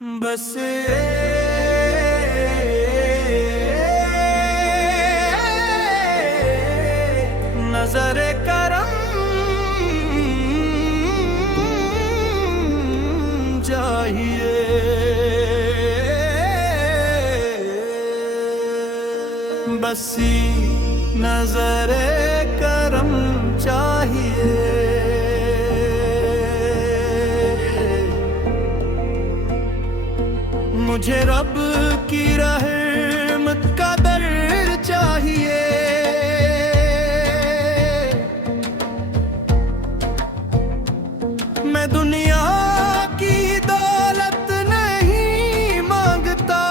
बस नजरे करम चाहिए। बसी नजरे करम चाहिए। मुझे रब की रहमत का दर चाहिए। मैं दुनिया की दौलत नहीं मांगता,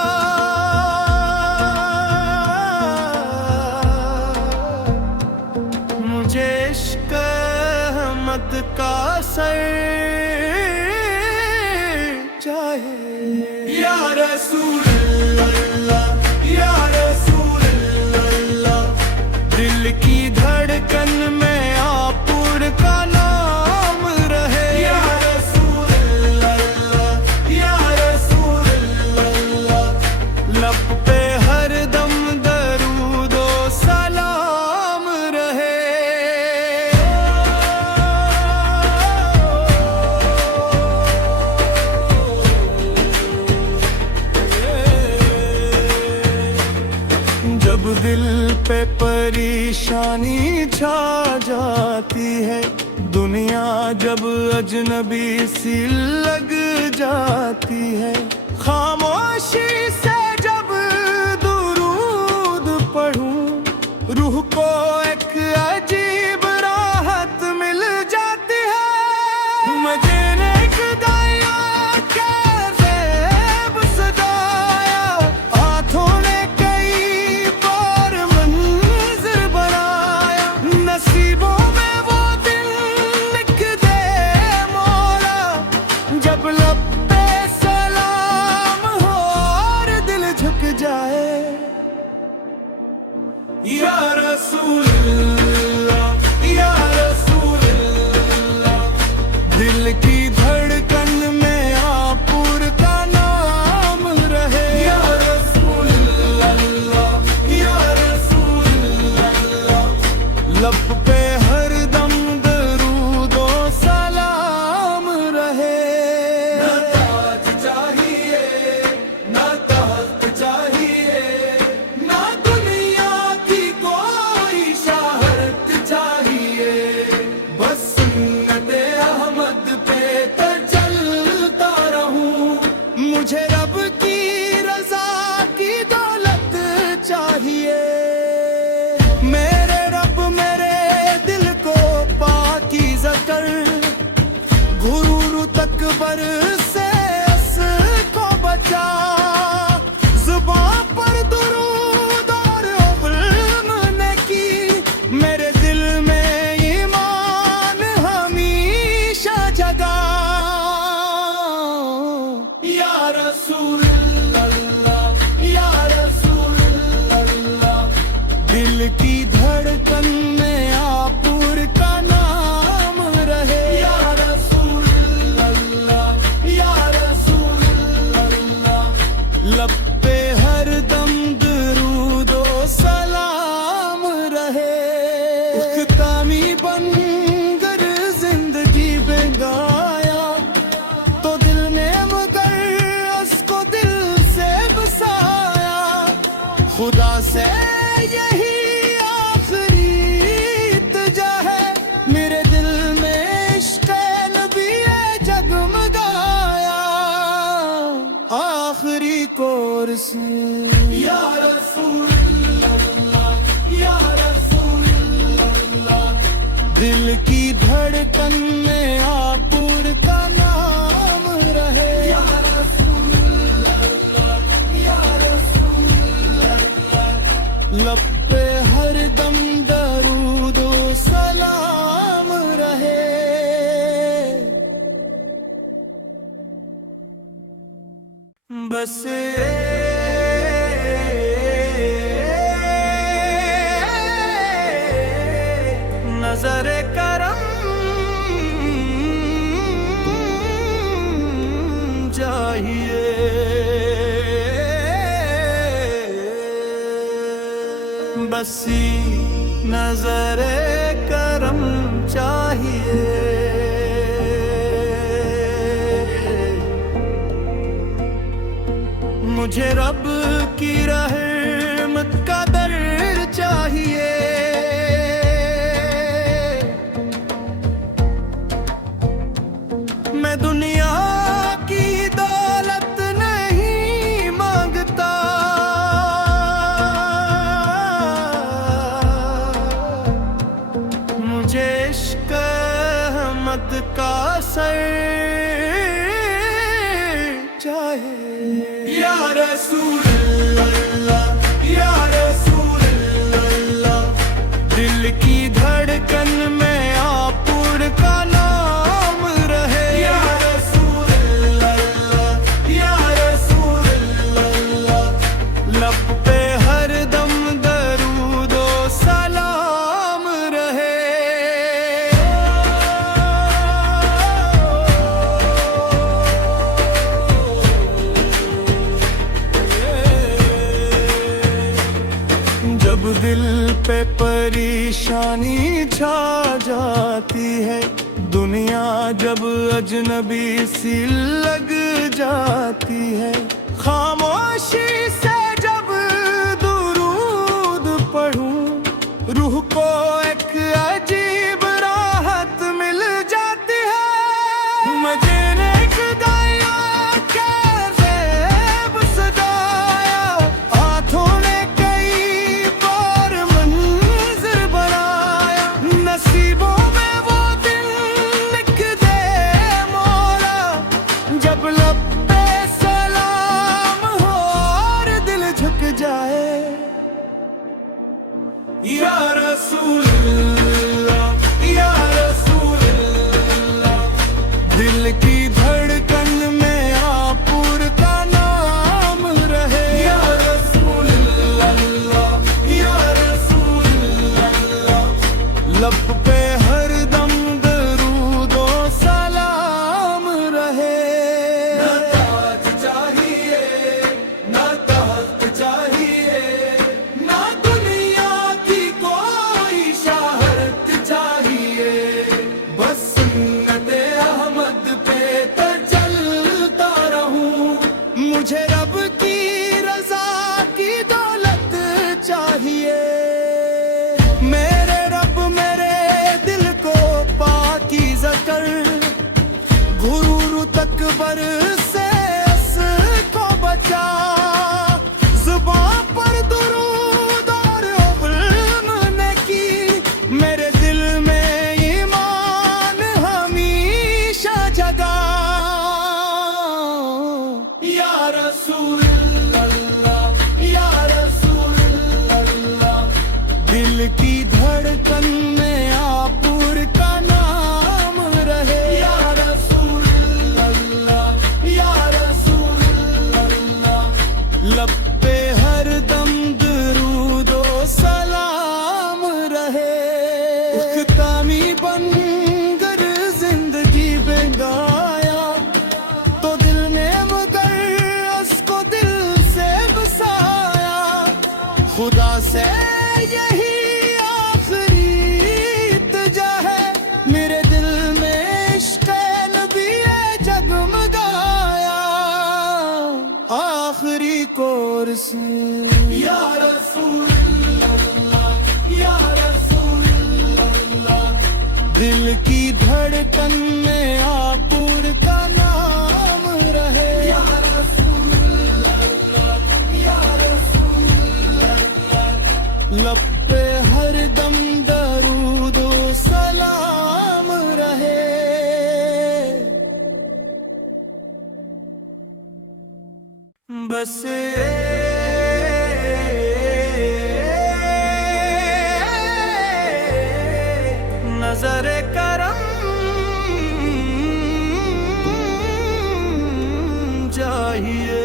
मुझे इश्क अहमद का सर चाहिए। या रसूल अल्लाह, या रसूल अल्लाह, दिल की धड़कन में आपुर का नाम रहे। या रसूल अल्लाह, या रसूल अल्लाह, लब पे हरदम दरूद ओ सलाम रहे। जब दिल पे परेशानी छा जाती है, दुनिया जब अजनबी सी लग जाती है, खामोशी से जब दुरूद पढ़ूं, रूह को एक अजीब राहत मिल जाती है। मुझे नेक दाया कैसे सदाया, हाथों ने नसीबों में वो दिन लिख दे मौला, जब लब पे सलाम हो और दिल झुक जाए। या रसूल अल्लाह, या रसूल अल्लाह, दिल की धड़कन में आपुर का नाम रहे। या रसूल अल्लाह, या रसूल अल्लाह, लब पे हरदम दरूद ओ सलाम रहे। ना ताज चाहिए, ना तख्त चाहिए, ना दुनिया की कोई शहरत चाहिए, बस सुन्नते अहमद पे तो चलता रहूं। मुझे रब की रजा की दौलत चाहिए। मेरे रब मेरे दिल को पाकीज़ा कर, गुरूर तकबर से उसको बचा। जुबान पर दुरूद और इल्म की, मेरे दिल में ईमान हमेशा जगा। या रसूल अल्लाह, या रसूल अल्लाह, दिल की धड़कन में आपुर का नाम रहे। या रसूल अल्लाह, या रसूल अल्लाह, लब पे हरदम दरूद ओ सलाम रहे। उख्तामी बनकर जिंदगी बेगाया, तो दिल ने मगर उसको दिल से बसाया। खुदा से यही आखिरी इल्तिजा है, मेरे दिल में इश्क़ नबी जगमगाया। आखिरी कोर्स या रसूल अल्लाह, या रसूल अल्लाह, दिल की धड़कन में आपुर का नाम रहे। या रसूल अल्लाह, या रसूल अल्लाह, लब पे हरदम दरूद ओ सलाम रहे। बस नजरे करम चाहिए। बसी नजरे करम चाहिए। मुझे रब की रहमत का दर चाहिए। मैं दुनिया की दौलत नहीं मांगता, मुझे इश्क अहमद का सर चाहिए। या रसूल अल्लाह, या रसूल अल्लाह, दिल की धड़कन में आपुर का नाम रहे। या रसूल अल्लाह, या रसूल अल्लाह, लब पे हरदम दरूदो सलाम रहे। जब दिल पे परेशानी छा जाती है, दुनिया जब अजनबी सी लग जाती है, खामोशी से जब दुरूद पढ़ूं, रूह को एक अजीब राहत मिल जाती है। मुझे एक गाया कैसे सजाया, हाथों ने नसीबों में वो दिन लिख दे मौला, जब लब पे सलाम हो और दिल झुक जाए। या रसूल अल्लाह, या रसूल अल्लाह, दिल की धड़कन में आपुर का नाम रहे। या रसूल अल्लाह, या रसूल अल्लाह, लब पे हरदम दरूदो सलाम रहे। ना ताज चाहिए, ना तख्त चाहिए, ना दुनिया की कोई शहरत चाहिए, बस सुन्नते अहमद पे चलता रहूं। मुझे रब की रजा की दौलत चाहिए। मेरे रब मेरे दिल को पाकीज़ा कर, गुरूर तकबर से उसको बचा। ज़ुबान पर दुरूद और इल्म ने की, मेरे दिल में ईमान हमेशा जगा। या रसूल अल्लाह, या रसूल अल्लाह, दिल की धड़कन में आपुर का नाम रहे। या रसूल अल्लाह, या रसूल अल्लाह, लब पे हरदम दरूदो सलाम रहे। उख्तामी बनकर जिंदगी बेगाया, तो दिल ने मगर उसको दिल से बसाया। खुदा से यही आखिरी इल्तिजा है, मेरे दिल में इश्क़ नबी जगमगाया। आखिरी कोर्स या रसूल अल्लाह, या रसूल अल्लाह, दिल की धड़कन में आपुर का नाम रहे। या रसूल अल्लाह, या रसूल अल्लाह, लब पे हरदम दरूदो सलाम रहे। बस नजरे करम चाहिए।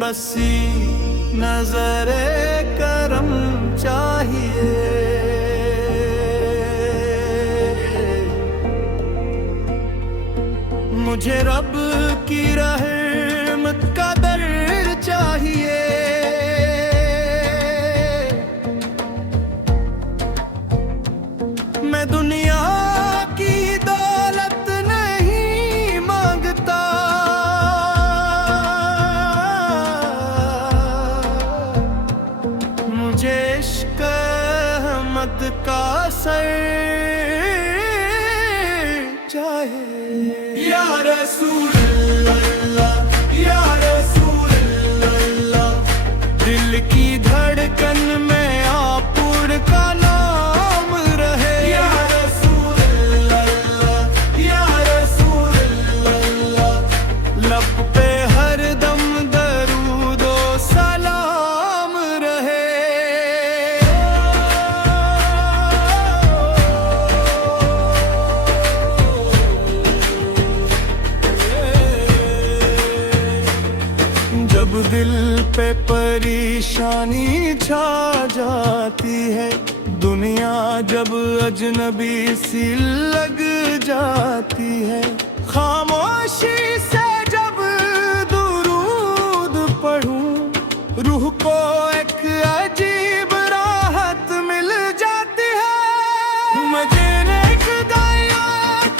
बसी नजरे करम चाहिए। मुझे रब की रहमत का दर सर चाहे। या रसूल अल्लाह, या रसूल अल्लाह, दिल की धड़कन में आपुर का नाम रहे। या रसूल अल्लाह, या रसूल अल्लाह, लब पे हरदम दरूदो सलाम रहे। जब दिल पे परेशानी छा जाती है, दुनिया जब अजनबी सी लग जाती है, खामोशी से जब दुरूद पढ़ूं, रूह को एक अजीब राहत मिल जाती है। मुझे एक दाया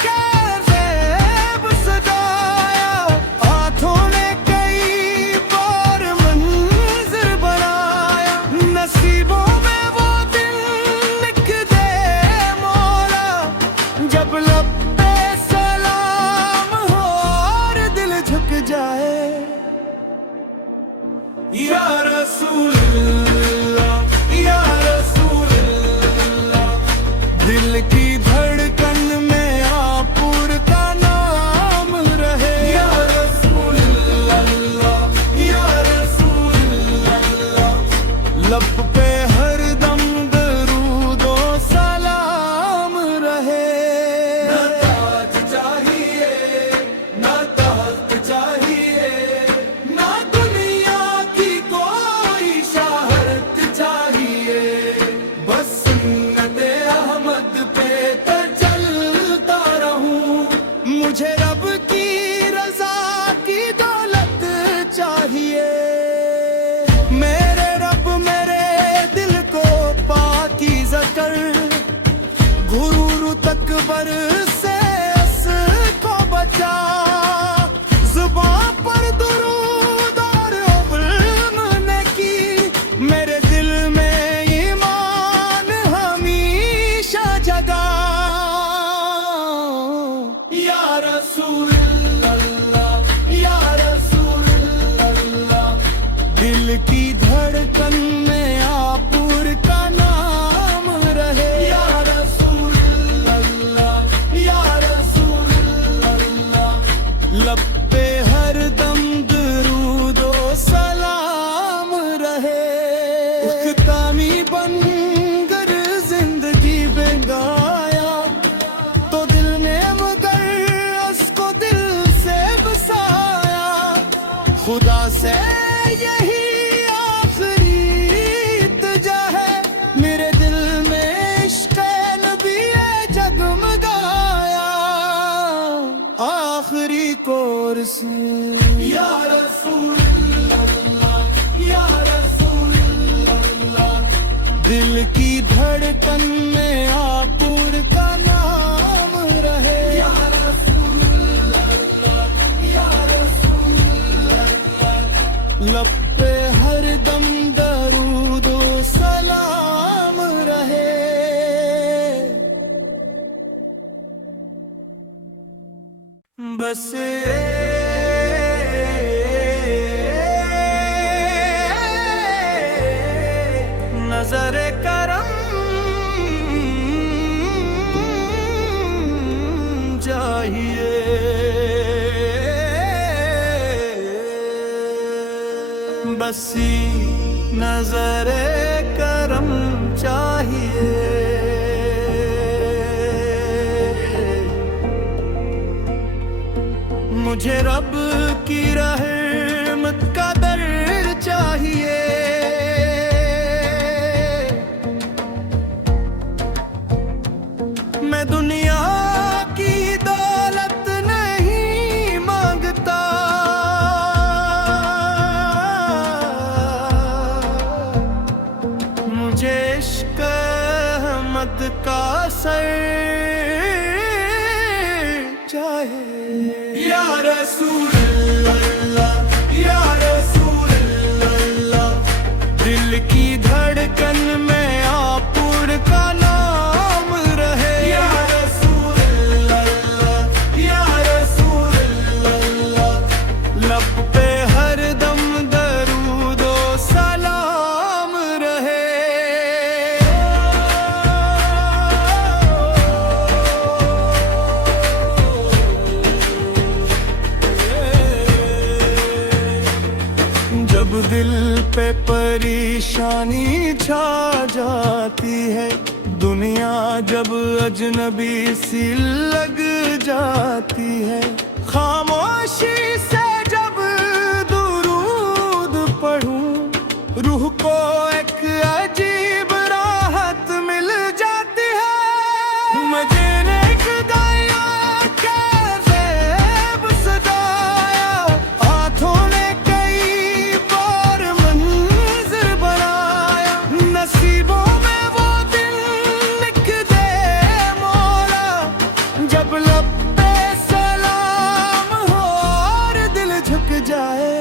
ग़ैब सदाया, हाथों ने कई बार मंज़िल बनाया, नसीबों में वो दिन लिख दे मौला, जब लब पे सलाम हो और दिल झुक जाए। या रसूल अल्लाह, या रसूल अल्लाह, दिल की धड़कन में आपुर का नाम रहे। या रसूल अल्लाह, या रसूल अल्लाह, लब पे हरदम दरूदो सलाम रहे। ना ताज चाहिए, ना तख्त चाहिए, ना दुनिया की कोई शहरत चाहिए, बस सुन्नते अहमद पे तो चलता रहूं। मुझे रब की रजा की दौलत चाहिए, मेरे रब मेरे दिल को पाकीज़ा कर, गुरूर तकबर से उसको बचा, ज़ुबान पर दुरूद और इल्म ने की, मेरे दिल में ईमान हमेशा जगा। या रसूल अल्लाह, या रसूल अल्लाह, दिल की धड़कन में आपुर का नाम रहे। या रसूल अल्लाह, या रसूल अल्लाह, लब पे हरदम दरूदो सलाम रहे। उख्तामी बनकर जिंदगी बेगाया, तो दिल ने मगर उसको दिल से बसाया, खुदा से यही आखिरी इल्तिजा है, मेरे दिल में इश्क़ नबी जगमगाया, आखिरी कोर्स। या रसूल अल्लाह, या रसूल अल्लाह, दिल की धड़कन में आपुर का नाम रहे। या रसूल अल्लाह, या रसूल अल्लाह, लब पे हरदम दरूदो सलाम रहे। बस नज़रे करम चाहिए, बसी नज़रे करम चाहिए। मुझे रब की रहमत का दर चाहिए, मैं दुनिया की दौलत नहीं मांगता, मुझे इश्क़ अहमद का सर चाहे। या रसूल अल्लाह, या रसूल अल्लाह, दिल की धड़कन में आपुर का नाम दिल पे परेशानी छा जाती है, दुनिया जब अजनबी सी लग जाती है, खामोशी से जब दुरूद पढ़ूं, रूह को एक अजीब राहत मिल जाती है। मुझे ने खुदाया कैसे सदाया, हाथों ने कई बार मंज़िल बनाया, नसीबों में वो दिन लिख दे मौला, जब लब पे सलाम हो और दिल झुक जाए।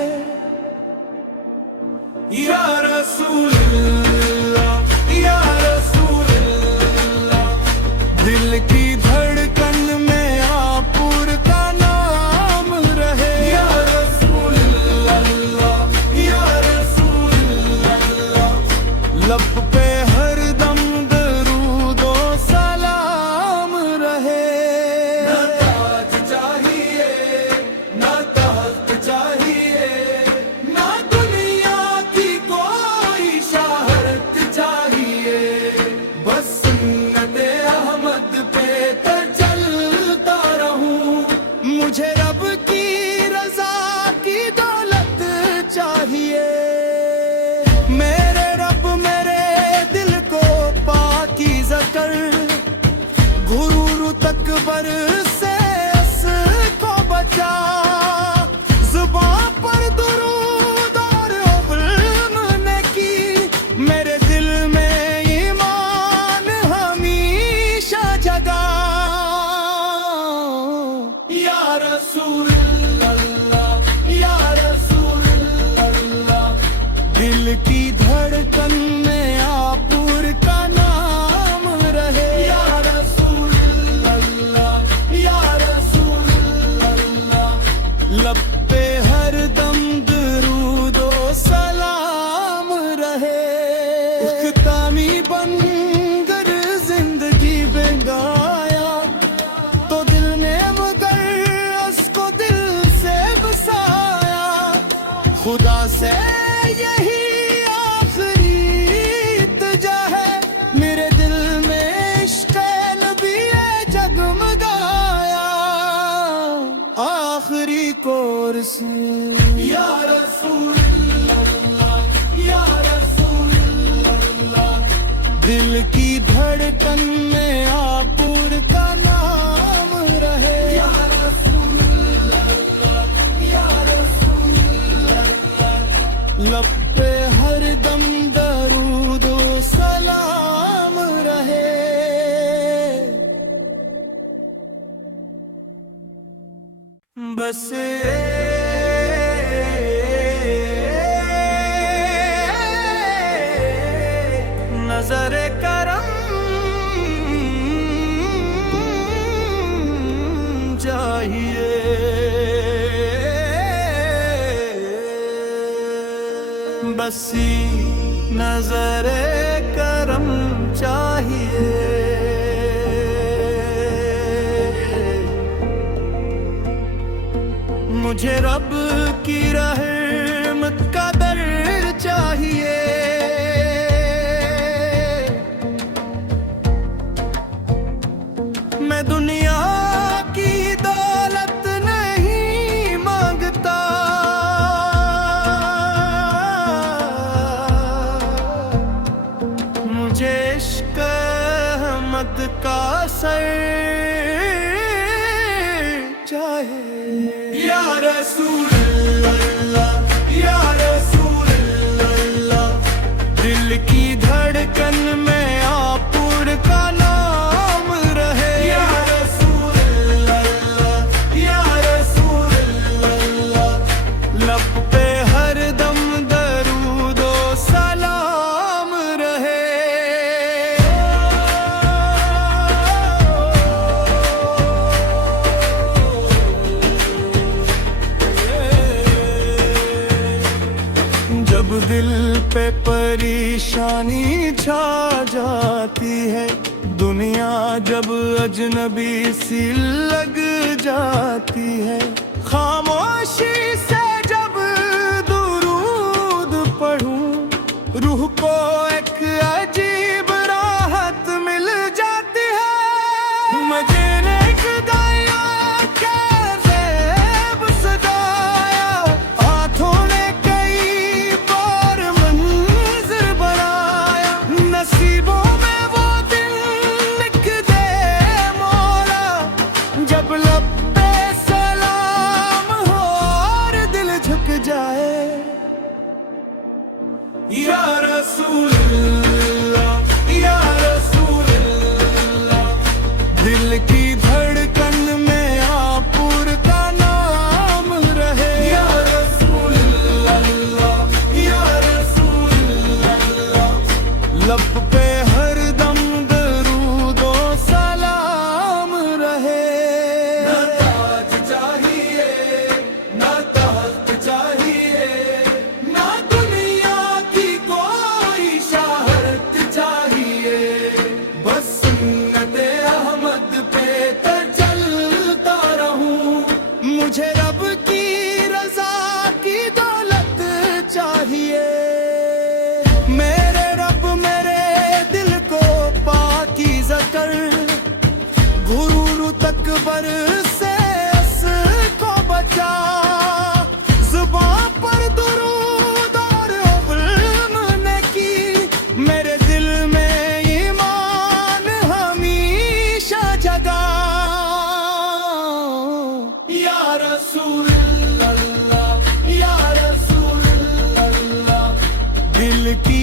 या रसूल अल्लाह, या रसूल अल्लाह, दिल की धड़कन में आपुर का नाम रहे। या रसूल अल्लाह, या रसूल अल्लाह, लब पे हर दम दरूदो सलाम रहे। ना ताज चाहिए, ना तख्त चाहिए, ना दुनिया की कोई शहरत चाहिए, बस सुन्नते अहमद पे तो चलता रहूं। मुझे रब की रजा की दौलत चाहिए, मेरे रब मेरे दिल को पाकीज़ा कर, गुरूर तकबर से अस को बचा, जुबां पर दुरूद और इल्म की, मेरे दिल में ईमान हमेशा जगा। या रसूल अल्लाह, या रसूल अल्लाह, दिल की धड़कन में आपुर का नाम रहे। या रसूल अल्लाह, या रसूल अल्लाह, लब पे हर दम दरूदो सलाम रहे। उख्तामी बनकर जिंदगी बेगाया, तो दिल ने मगर उसको दिल से बसाया, खुदा से यही आखिरी इल्तिजा है, मेरे दिल में इश्क़ नबी जगमगाया, आखिरी कोर्स। या रसूल अल्लाह, या रसूल अल्लाह, दिल की धड़कन में आपुर का नाम रहे। या रसूल अल्लाह, या रसूल अल्लाह, लब पे हर दम दरूदो सलाम रहे। बस नजरे करम चाहिए, बसी नजरे करम चाहिए। मुझे रब की रहमत का दर चाहिए, मैं दुनिया की दौलत नहीं मांगता, मुझे इश्क़ अहमद का सर चाहिए। या रसूल अल्लाह, या रसूल अल्लाह, दिल की धड़कन में आपुर का नाम रहे। या रसूल अल्लाह, या रसूल अल्लाह, लब पे हर दम दरूदो सलाम रहे। जब दिल पे परेशानी छा जाती है, दुनिया जब अजनबी सी लग जाती है, खामोशी से जब दुरूद लब पे सलाम हो और दिल झुक जाए। या रसूलल्लाह या रसूलल्लाह, दिल की धड़कन में आपुर का नाम रहे। या रसूलल्लाह या रसूलल्लाह, लब पे हर दम दरूदो सलाम रहे। ना ताज चाहिए ना तख्त चाहिए, ना दुनिया की कोई शहरत चाहिए, बस सुन्नते अहमद पे चलता रहूं। मुझे रब की रजा की दौलत चाहिए। मेरे रब मेरे दिल को पाकीज़ा कर, गुरूर तकबर से उसको बचा। जुबान पर दुरूद और इल्म ने की, मेरे दिल में ईमान हमेशा जगा। या रसूल अल्लाह या रसूल अल्लाह, दिल की